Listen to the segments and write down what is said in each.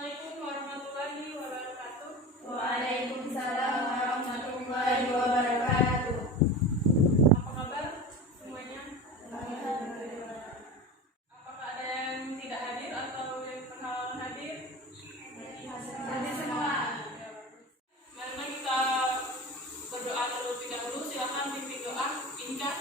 Assalamualaikum warahmatullahi wabarakatuh. Waalaikumsalam warahmatullahi wabarakatuh. Apa kabar semuanya? Apakah ada yang tidak hadir atau yang berhalangan hadir? Hadir semua. Mari kita berdoa terlebih dahulu. Silakan pimpin doa, Inka.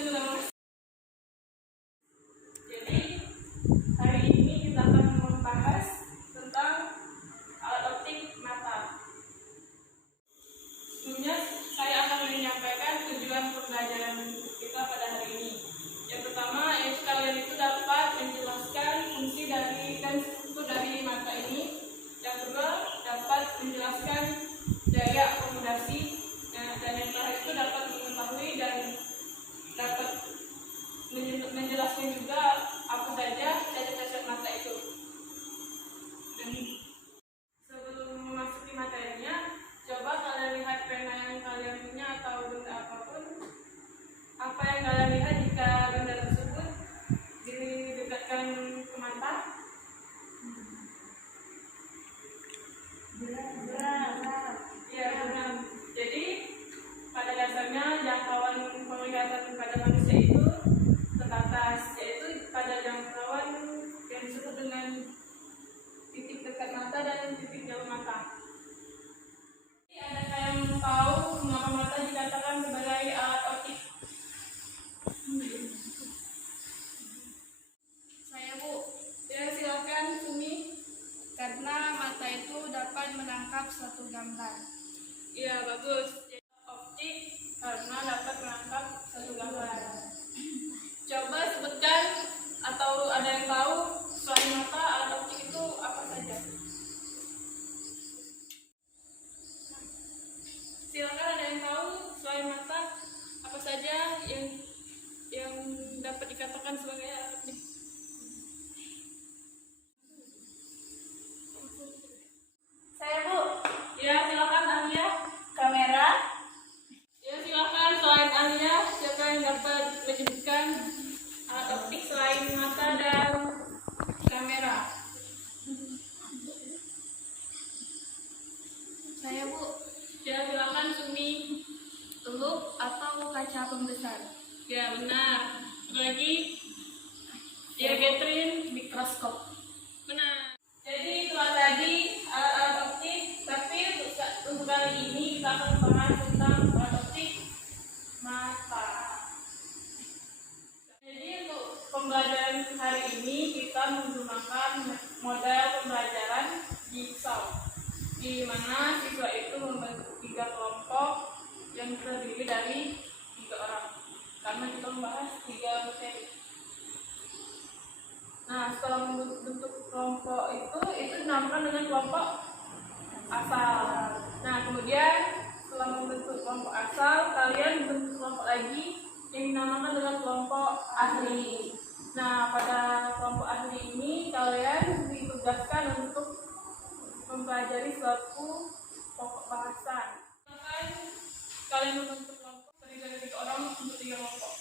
Sudah. Jadi hari ini kita akan membahas tentang alat optik mata. Sebelumnya saya akan menyampaikan tujuan pembelajaran kita pada hari ini. Yang pertama yaitu kalian itu dapat menjelaskan fungsi dan struktur dari mata ini. Yang kedua dapat menjelaskan daya akomodasi, dan yang terakhir itu dapat mengetahui dan dapat menjelaskan juga apa saja cacat-cacat mata itu. Dan sebelum memasuki materinya, coba kalian lihat pena yang kalian punya atau benda apapun. Apa yang kalian lihat jika benda tersebut didekatkan ke mata? Ya, benar. Jadi pada dasarnya jangkauan penglihatan pada manusia itu terbatas, yaitu pada jangkauan yang disebut dengan titik dekat mata dan titik jauh mata. Adakah yang tahu mengapa mata dikatakan sebagai alat optik? Saya, Bu. Ya, silakan Sumi. Karena mata itu dapat menangkap suatu gambar. Iya, bagus. Optik karena dapat menangkap satu gambar. Coba sebutkan atau ada yang tahu selain mata alat optik itu apa saja? Silakan, ada yang tahu selain mata apa saja yang dapat dikatakan sebagai alat optik? Saya, Bu. Ya, silakan Alia. Kamera. Ya, silakan selain Alia, siapa yang dapat menyebutkan alat optik selain mata dan kamera? Saya, Bu. Ya, silakan Sumi. Lup atau kaca pembesar. Ya, benar. Satu lagi. Ya, Catherine. Mikroskop. Benar. Jadi itulah tadi alat-alat optik, tapi untuk kali ini kita akan membahas tentang alat optik mata. Jadi untuk pembelajaran hari ini kita menggunakan model pembelajaran jigsaw, di mana siswa itu membentuk 3 kelompok yang terdiri dari 3 orang, karena kita membahas 3 materi. Nah, setelah membentuk kelompok itu dinamakan dengan kelompok asal. Nah, kemudian setelah membentuk kelompok asal, kalian membentuk kelompok lagi yang dinamakan dengan kelompok ahli. Nah, pada kelompok ahli ini kalian ditugaskan untuk mempelajari suatu pokok bahasan. Kalian membentuk kelompok terdiri dari 3 orang untuk 3 kelompok.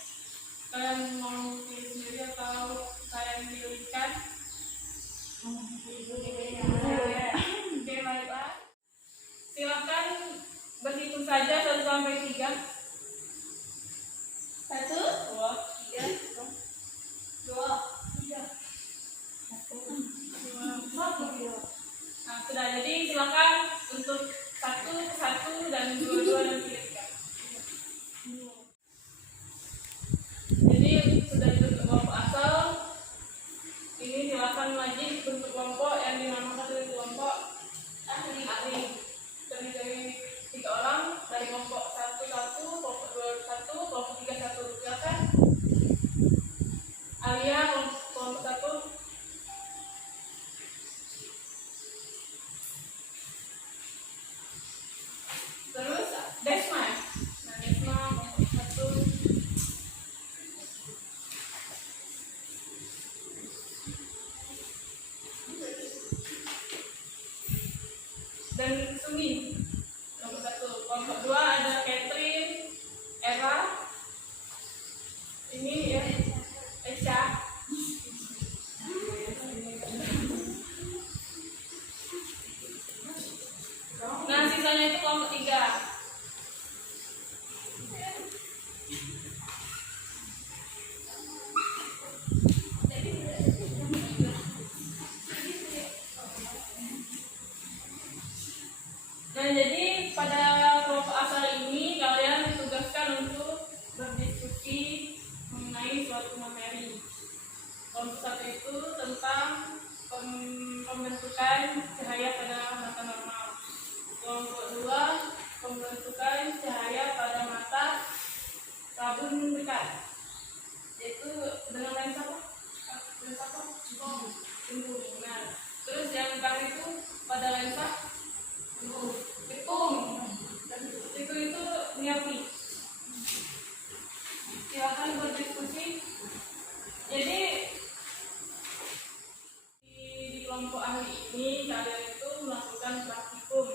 Kalian mau pilih sendiri atau saya yang pilihkan? Oke, baiklah. Silakan berhitung saja 1 sampai 3. 1, 2, 3, 2, 3, 1. Nah, sudah. Jadi silakan untuk 1 ke 1 dan 2 dan 3. Jadi sudah dibentuk kelompok asal, ini silakan lagi bentuk kelompok yang dinamakan dengan kelompok ahli. Terdiri dari 3 orang dari kelompok 1, kelompok 2, 1, kelompok 3, 1. Silakan Alia, kelompok 1. Terus Desma. Nah, Desma kelompok 1. dan Sumi. Kelompok 1. Kelompok 2 ada Catherine, Ini ya, Eca. Nah, sisanya itu kelompok 3. Nah, jadi pada kelompok asal ini kalian ditugaskan untuk berdiskusi mengenai suatu materi. Kelompok 1 itu tentang pembentukan cahaya pada mata normal. Kelompok 2 pembentukan cahaya pada mata rabun dekat, yaitu dengan lensa apa? Lensa apa? Cembung. Nah, terus yang terakhir itu pada lensa tikung. Dan tikung itu nyapi. Silakan berdiskusi. Jadi di kelompok ahli ini kalian itu melakukan praktikum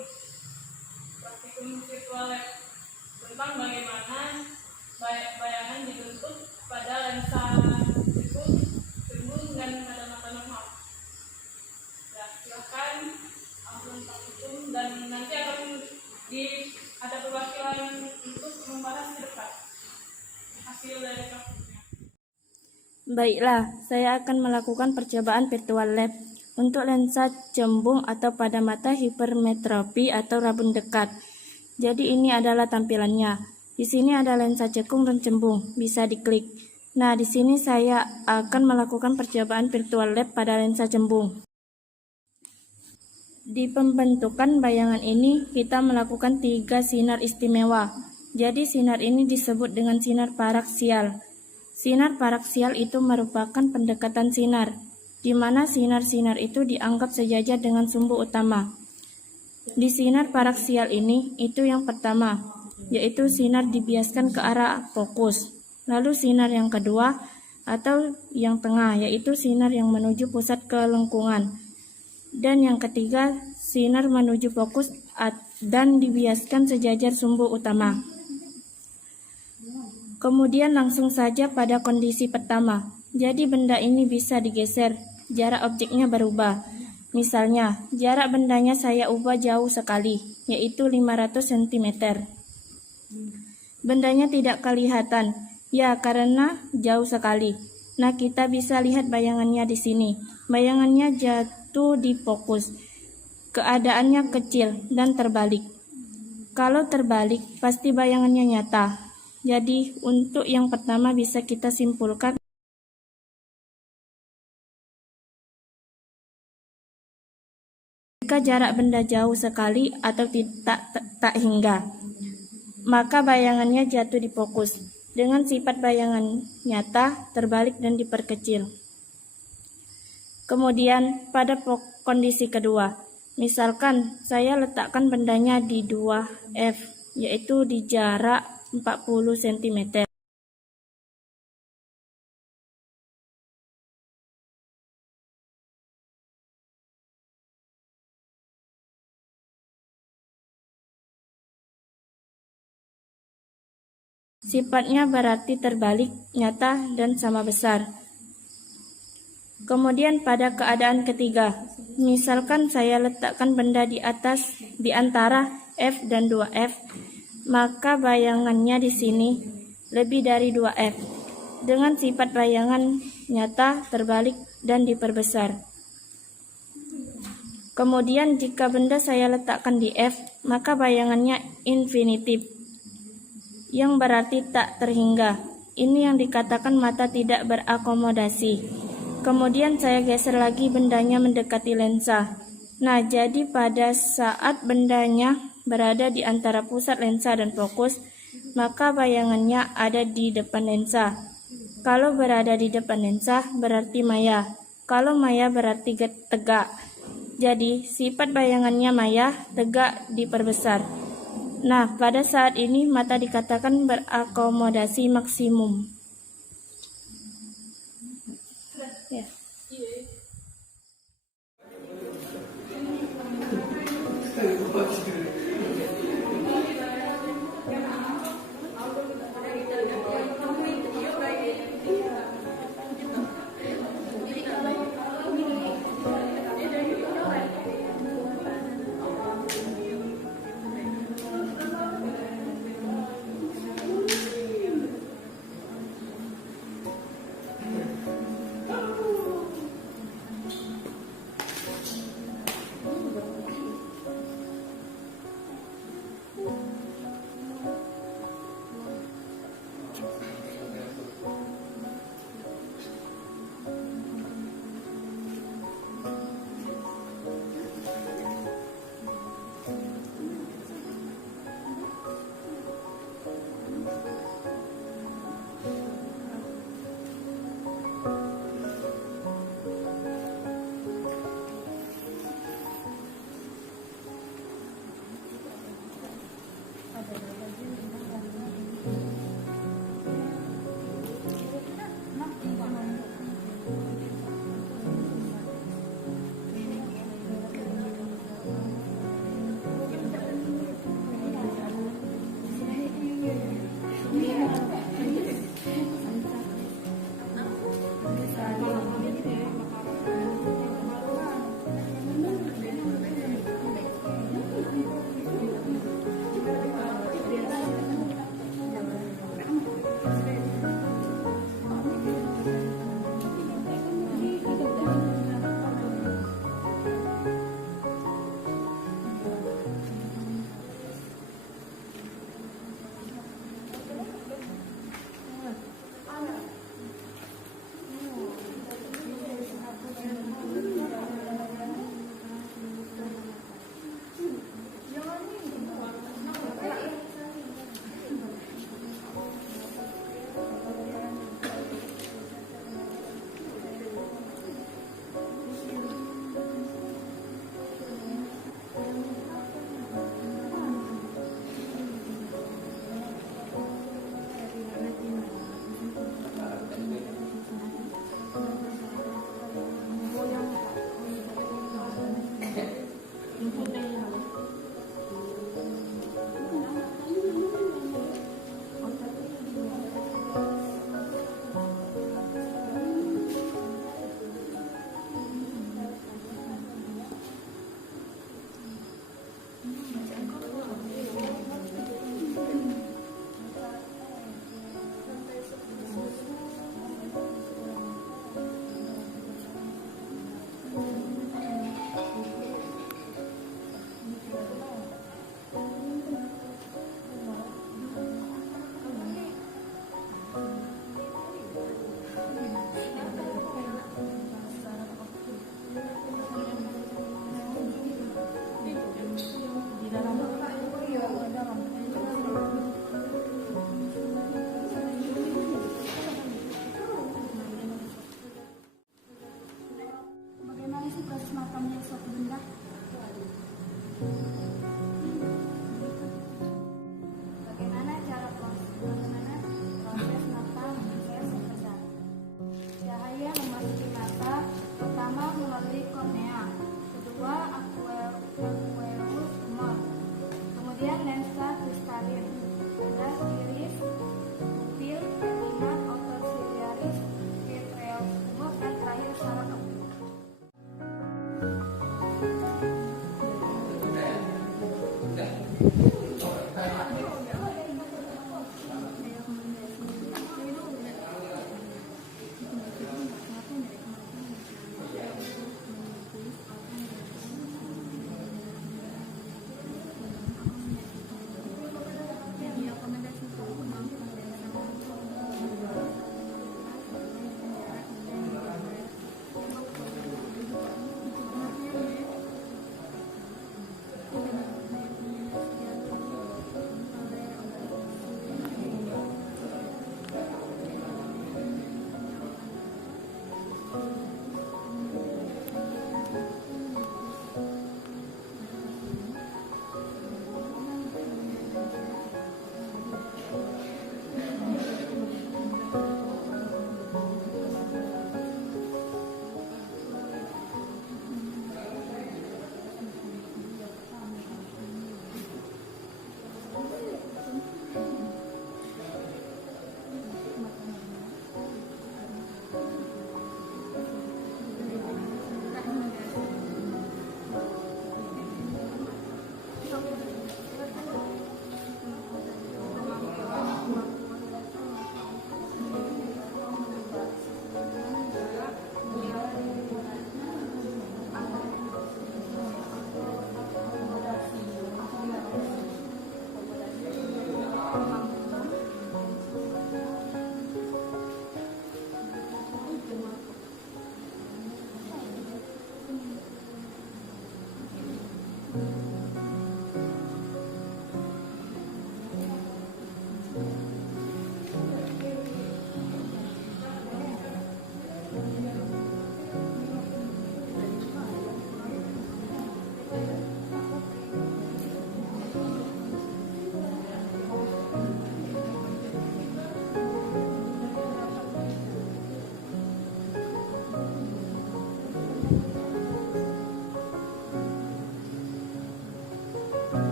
virtual lab tentang bagaimana bayangan dibentuk pada lensa tikung, cembung, dan pada mata normal. Ya, silakan ambil praktikum dan nanti akan ada perwakilan untuk membahas ke depan hasil dari praktikumnya. Baiklah, saya akan melakukan percobaan virtual lab untuk lensa cembung atau pada mata hipermetropi atau rabun dekat. Jadi ini adalah tampilannya. Di sini ada lensa cekung dan cembung, bisa diklik. Nah, di sini saya akan melakukan percobaan virtual lab pada lensa cembung. Di pembentukan bayangan ini, kita melakukan 3 sinar istimewa. Jadi sinar ini disebut dengan sinar paraksial. Sinar paraksial itu merupakan pendekatan sinar, di mana sinar-sinar itu dianggap sejajar dengan sumbu utama. Di sinar paraksial ini, itu yang pertama, yaitu sinar dibiaskan ke arah fokus. Lalu sinar yang kedua, atau yang tengah, yaitu sinar yang menuju pusat kelengkungan. Dan yang ketiga, sinar menuju fokus dan dibiaskan sejajar sumbu utama. Kemudian langsung saja pada kondisi pertama. Jadi benda ini bisa digeser, jarak objeknya berubah. Misalnya, jarak bendanya saya ubah jauh sekali, yaitu 500 cm. Bendanya tidak kelihatan, ya karena jauh sekali. Nah, kita bisa lihat bayangannya di sini. Bayangannya jatuh di fokus. Keadaannya kecil dan terbalik. Kalau terbalik, pasti bayangannya nyata. Jadi, untuk yang pertama bisa kita simpulkan jika jarak benda jauh sekali atau tak hingga, maka bayangannya jatuh di fokus dengan sifat bayangan nyata, terbalik, dan diperkecil. Kemudian pada kondisi kedua, misalkan saya letakkan bendanya di 2F, yaitu di jarak 40 cm. Sifatnya berarti terbalik, nyata, dan sama besar. Kemudian pada keadaan ketiga, misalkan saya letakkan benda di antara F dan 2F, maka bayangannya di sini lebih dari 2F dengan sifat bayangan nyata, terbalik, dan diperbesar. Kemudian jika benda saya letakkan di F, maka bayangannya infinitif, yang berarti tak terhingga. Ini yang dikatakan mata tidak berakomodasi. Kemudian saya geser lagi bendanya mendekati lensa. Nah, jadi pada saat bendanya berada di antara pusat lensa dan fokus, maka bayangannya ada di depan lensa. Kalau berada di depan lensa berarti maya. Kalau maya berarti tegak. Jadi sifat bayangannya maya, tegak, diperbesar. Nah, pada saat ini mata dikatakan berakomodasi maksimum. Ya.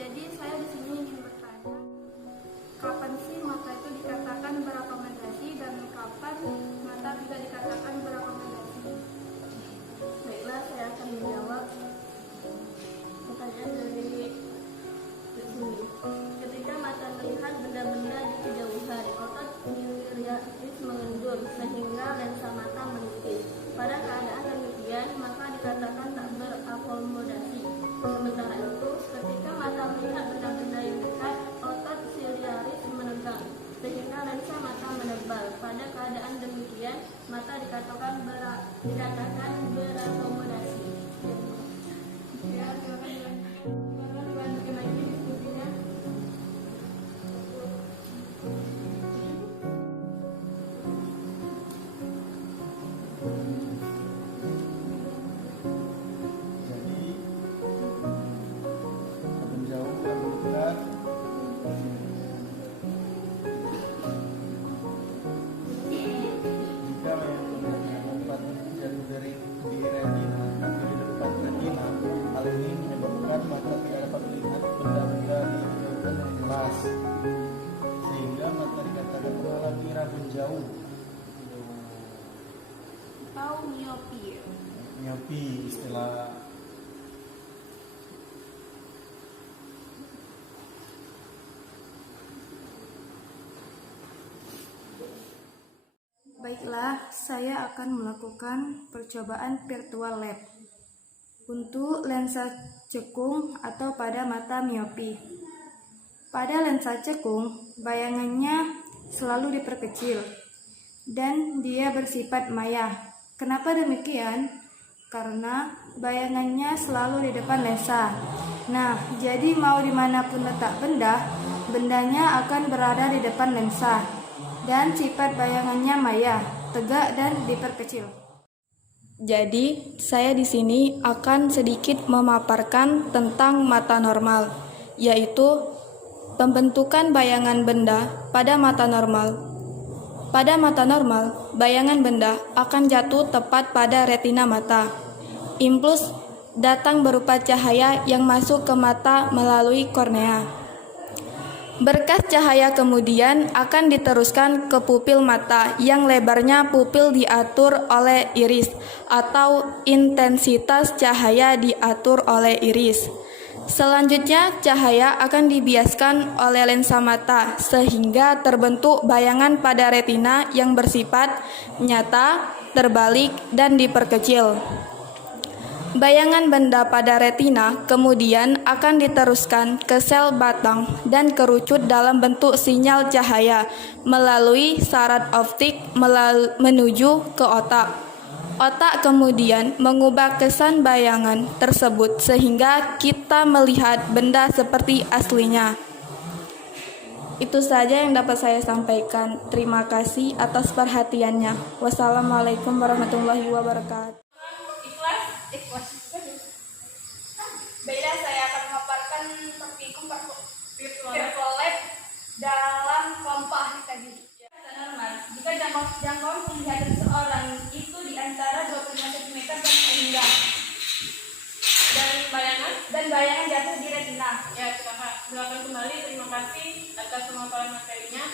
Jadi saya di sini ingin bertanya, kapan sih mata itu dikatakan berakomodasi dan kapan mata tidak dikatakan berakomodasi? Baiklah, saya akan menjawab pertanyaan dari sini. Ketika mata melihat benda-benda di kejauhan, otot ciliaris mengendur sehingga lensa mata menipis. Pada keadaan demikian, maka dikatakan tak berakomodasi. Sementara itu, ketika mata melihat benda-benda yang dekat, otot ciliaris menegak sehingga lensa mata menebal. Pada keadaan demikian, mata dikatakan berakomodasi. Ya, silakan dilanjutkan lagi diskusinya. Jadi makin jauh makin dekat. Jika yang tempat jatuh dari di retina atau di depan retina, hal ini menyebabkan mata tidak dapat melihat benda-benda di kejauhan yang jelas, sehingga mata dikatakan mengalami rambut jauh. Atau miopi. Miopi istilah. Baiklah, saya akan melakukan percobaan virtual lab untuk lensa cekung atau pada mata miopi. Pada lensa cekung, bayangannya selalu diperkecil dan dia bersifat maya. Kenapa demikian? Karena bayangannya selalu di depan lensa. Nah, jadi mau dimanapun letak benda, bendanya akan berada di depan lensa. Dan sifat bayangannya maya, tegak dan diperkecil. Jadi, saya di sini akan sedikit memaparkan tentang mata normal, yaitu pembentukan bayangan benda pada mata normal. Pada mata normal, bayangan benda akan jatuh tepat pada retina mata. Impuls datang berupa cahaya yang masuk ke mata melalui kornea. Berkas cahaya kemudian akan diteruskan ke pupil mata yang lebarnya pupil diatur oleh iris atau intensitas cahaya diatur oleh iris. Selanjutnya, cahaya akan dibiaskan oleh lensa mata sehingga terbentuk bayangan pada retina yang bersifat nyata, terbalik, dan diperkecil. Bayangan benda pada retina kemudian akan diteruskan ke sel batang dan kerucut dalam bentuk sinyal cahaya melalui syarat optik menuju ke otak. Otak kemudian mengubah kesan bayangan tersebut sehingga kita melihat benda seperti aslinya. Itu saja yang dapat saya sampaikan. Terima kasih atas perhatiannya. Wassalamualaikum warahmatullahi wabarakatuh. Ikhlas? Ikhlas. Baiklah, saya akan memaparkan praktikum Virtual. virtual lab dalam kelompok ahli tadi. Mata normal. Jika jangkauan penglihatan seseorang itu di antara 25 cm dan sehingga dan bayangan jatuh di retina. Ya, silakan kembali. Terima kasih atas pemaparan materinya.